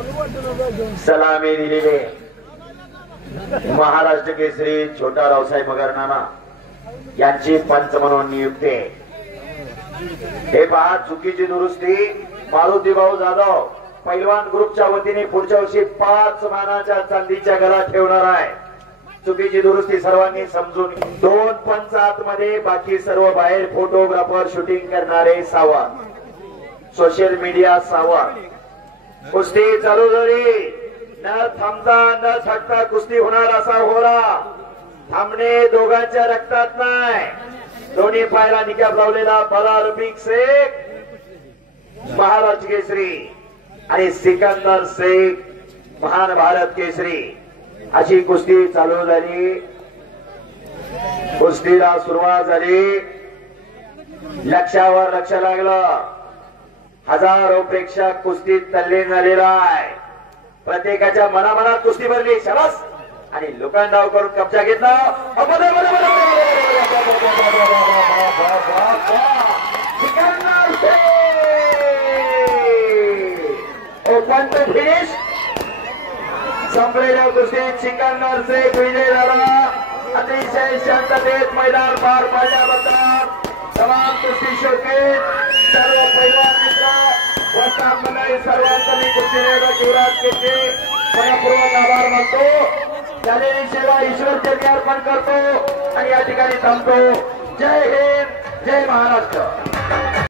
सलामी दिलेले महाराष्ट्र केसरी छोटा रावसाहेब मगरनामा यांची पंच म्हणून नियुक्ती। हे पहा चुकीची दुरुस्ती मारुती भाऊ जाधव पैलवान ग्रुपच्या वतीने पुढच्या वर्षी 5 मानाच्या चांदीच्या गळा ठेवणार आहे। चुकीची दुरुस्ती सर्वांनी समजून 2 पंच आतमध्ये बाकी सर्व बाहेर फोटोग्राफर शूटिंग करणारे सावा सोशल मीडिया सावा कुस्ती चालू झाली न थांबता न थकता कुस्ती होणार असा होरा थांबणे दोघांच्या रक्तात नाही। दोन्ही पायाला निकाब लावलेला बला रफिक शेख महाराष्ट्र केसरी आणि सिकंदर शेख महान भारत केसरी अशी कुस्ती चालू झाली। कुस्तीला सुरुवात झाली। लक्षावर लक्ष लागलं। हजारो प्रेक्षक कुस्तीत तल्लीन झालेला आहे। प्रत्येकाच्या मनामनात कुस्ती भरली शाबास आणि लोकांडाव करून कब्जा घेतला। ओपन टू फिनिश संपलेल्या कुस्तीत सिकंदर शेख विजय झाला। अतिशय शांततेत मैदान पार पाडल्याबद्दल तमाम कुस्ती शौकीन सर्व पैलवान मित्र वस्ताद मंडळी सर्वांचा मी कुस्तीनगर युवराज केसरी मनपूर्वक आभार मानतो। झालेली सेवा ईश्वर चरणी अर्पण करतो आणि या ठिकाणी थांबतो। जय हिंद जय महाराष्ट्र।